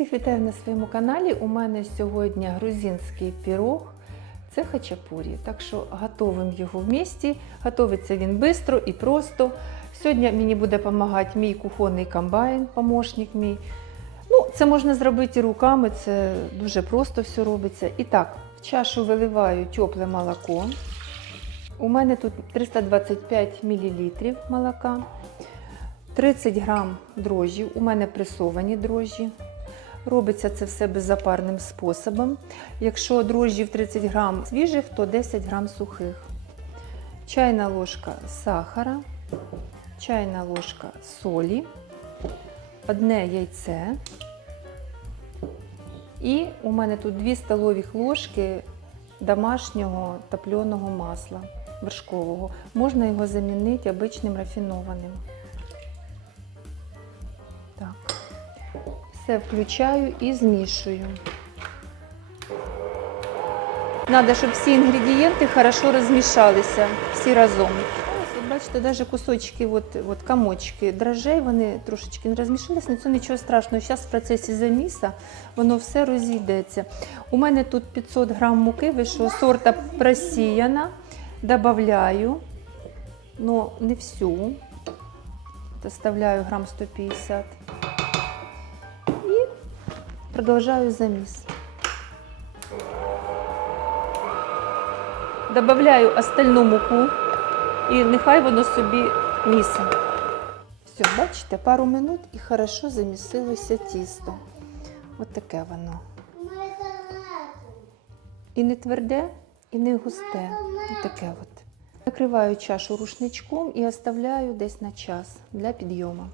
Всіх вітаю на своєму каналі. У мене сьогодні грузинський пірог. Це хачапурі. Так що готуємо його в місті. Готовиться він швидко і просто. Сьогодні мені буде допомагати мій кухонний комбайн, помощник мій. Ну, це можна зробити руками, це дуже просто все робиться. І так, в чашу виливаю тепле молоко. У мене тут 325 мл молока. 30 грам дрожжів, у мене пресовані дрожжі. Робиться це все беззапарним способом. Якщо дрожжів 30 грам свіжих, то 10 грам сухих. Чайна ложка сахара, чайна ложка солі, одне яйце. І у мене тут 2 столові ложки домашнього топленого масла вершкового. Можна його замінити обичним рафінованим. Так. Все включаю і змішую. Надо, щоб всі інгредієнти хорошо розмішалися, всі разом. Бачите, навіть кусочки, от, от комочки дрожжей, вони трошечки не розмішалися, але це нічого страшного. Зараз в процесі заміса воно все розійдеться. У мене тут 500 грам муки вийшло сорта просіяна. Добавляю, але не всю. Доставляю грам 150. І продовжаю заміс. Добавляю остальну муку і нехай воно собі місить. Все, бачите, пару минут і хорошо замісилося тісто. Ось таке воно. І не тверде, і не густе. Ось таке от. Накриваю чашу рушничком і оставляю десь на час для підйому.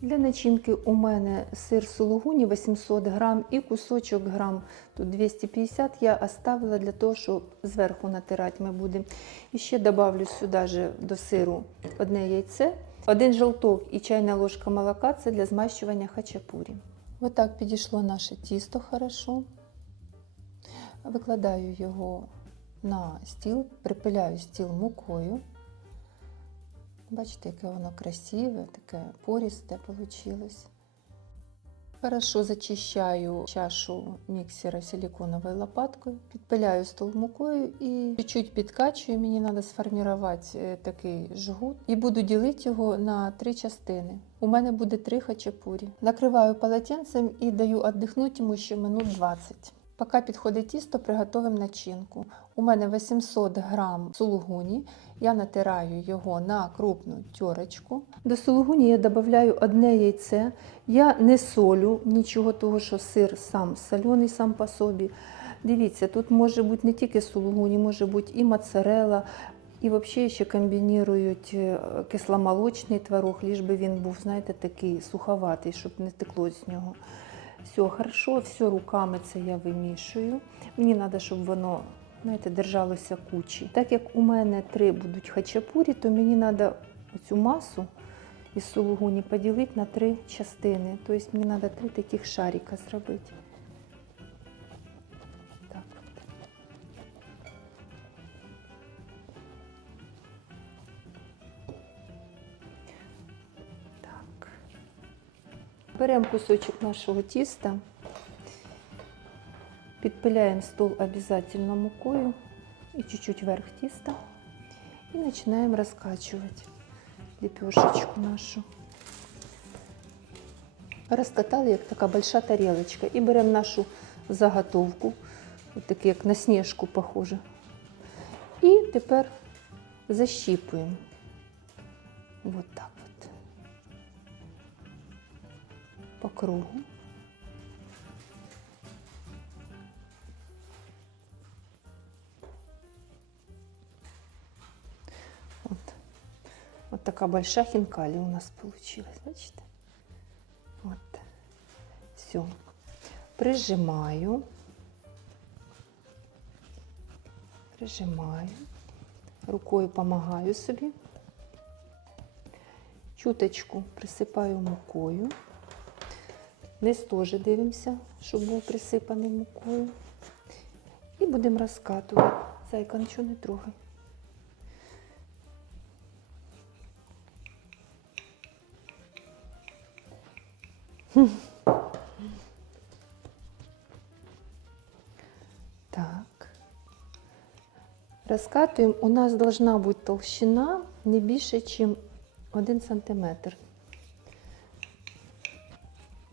Для начинки у мене сир сулугуні 800 грам і кусочок грам тут 250 я оставила для того, щоб зверху натирати ми будемо. І ще добавлю сюди же до сиру одне яйце, один жовток і чайна ложка молока це для змащування хачапурі. Отак підійшло наше тісто хорошо. Викладаю його на стіл, припиляю стіл мукою. Бачите, яке воно красиве, таке порісте вийшло. Хорошо зачищаю чашу міксера силиконовою лопаткою, підпиляю стол мукою і чуть-чуть підкачую. Мені треба сформувати е, такий жгут і буду ділити його на три частини. У мене буде три хачапурі. Накриваю полотенцем і даю віддихнути йому ще минут 20. Поки підходить тісто, приготуємо начинку. У мене 800 грам сулугуні. Я натираю його на крупну терочку. До сулугуні я додаю одне яйце. Я не солю нічого того, що сир сам солений сам по собі. Дивіться, тут може бути не тільки сулугуні, може бути і моцарелла, і взагалі ще комбінують е, кисломолочний творог, ліж би він був, знаєте, такий суховатий, щоб не текло з нього. Все хорошо, все руками це я вимішую. Мені треба, щоб воно знаєте, держалося кучі. Так як у мене три будуть хачапурі, то мені треба цю масу із сулугуні поділити на три частини. Тобто мені треба три таких шарика зробити. Беремо кусочок нашого тіста, підпиляємо стол обязательно мукою і чуть-чуть верх тіста. І починаємо розкачувати лепешечку нашу. Розкатали, як така большая тарілочка. І беремо нашу заготовку, от як на сніжку похоже. І тепер защіпуємо. Вот так По кругу. Вот. Вот такая большая хинкали у нас получилась, бачите? Вот. Все. Прижимаю. Прижимаю. Рукою помагаю собі. Чуточку присипаю мукою. Низ теж дивимося, щоб був присипаний мукою. І будемо розкатувати. Зайка нічого не трогай. Так. Розкатуємо. У нас должна бути толщина не більше, ніж 1 сантиметр.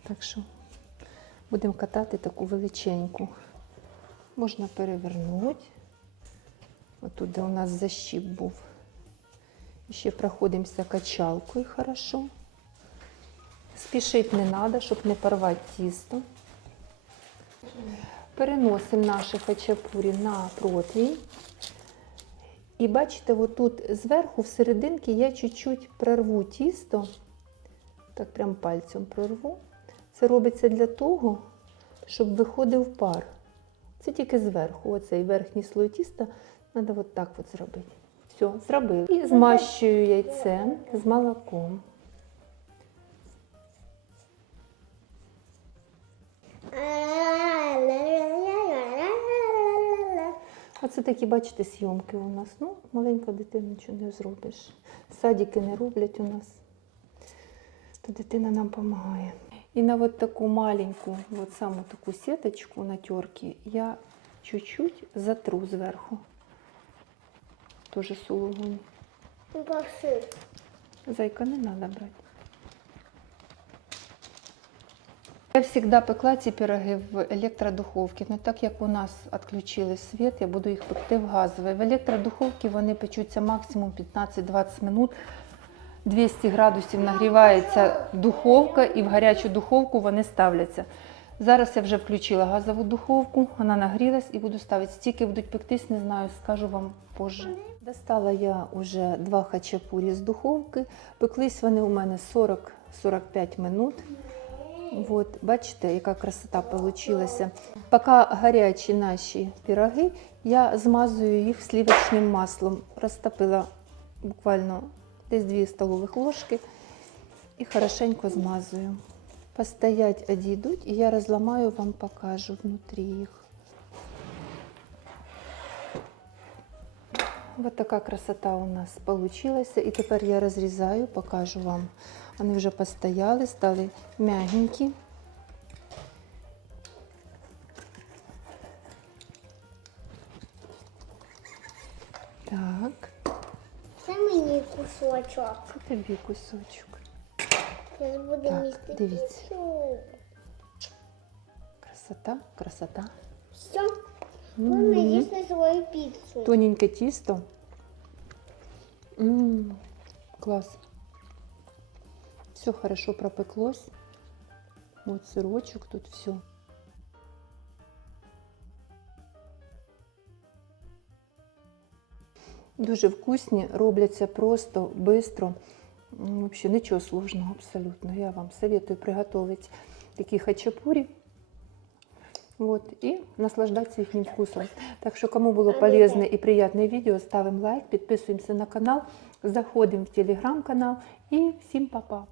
Так що будемо катати таку величеньку. Можна перевернути. Отут, де у нас защіп був. І ще проходимося качалкою хорошо. Спішити не треба, щоб не порвати тісто. Переносимо наші хачапурі на противень. І бачите, отут зверху, всерединки, я чуть-чуть прорву тісто. Так прям пальцем прорву. Це робиться для того, щоб виходив пар. Це тільки зверху. Оцей верхній слой тіста треба от так от зробити. Все, зробив. І змащую яйцем з молоком. Оце такі, бачите, зйомки у нас. Ну, маленька дитина нічого не зробиш. Садики не роблять у нас. То дитина нам допомагає. І на от таку маленьку, от саму таку сіточку на терці я чуть-чуть затру зверху. Тоже сулугунь. Пошли. Зайка не треба брати. Я завжди пекла ці пироги в електродуховці. Ну так як у нас відключили світ, я буду їх пекти в газовій. В електродуховці вони печуться максимум 15-20 минут. 200 градусів нагрівається духовка і в гарячу духовку вони ставляться. Зараз я вже включила газову духовку, вона нагрілась і буду ставити. Стільки будуть пектись, не знаю, скажу вам позже. Достала я вже два хачапурі з духовки. Пеклись вони у мене 40-45 минут. От, бачите, яка красота вийшла. Поки гарячі наші піроги, я змазую їх сливочним маслом. Розтопила буквально десь 2 столових ложки і хорошенько змазую. Постоять, одійдуть, і я розламаю, вам покажу внутрі їх. Ось така красота у нас получилася. І тепер я розрізаю, покажу вам. Вони вже постояли, стали м'ягенькі. Кусочок. це тобі кусочок. Зараз буде Так, містити дивіться. всю. Красота, красота. Все, можна М. їсти свою піцу. Тоненьке тісто. М, класс. Все хорошо пропеклось. Вот сырочек, тут все. Дуже вкусні, робляться просто, швидко. Взагалі нічого сложного абсолютно. Я вам советую приготувати такі хачапурі. Вот, и наслаждаться их вкусом. Так что, кому было полезно и приятное видео, ставим лайк, подписываемся на канал, заходим в телеграм-канал и всем пока.